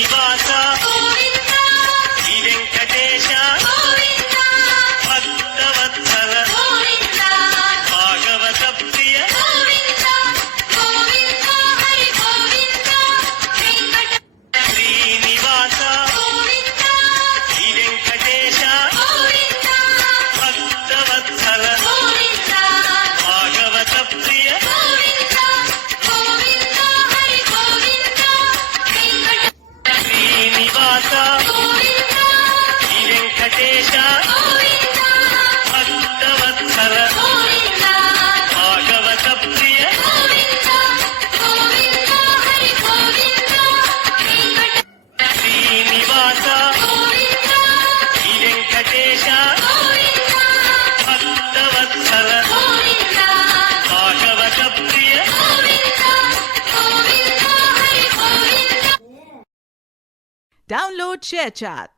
Srinivasa Shri Venkatesha Bhaktavatsala Bhagavata Priya Srinivasa Shri Venkatesha Bhaktavatsala Bhagavata Priya Srinivasa Shri Venkatesha Bhaktavatsala Bhagavata Priya Srinivasa Shri Venkatesha Bhaktavatsala Bhagavata Priya Download ShareChat.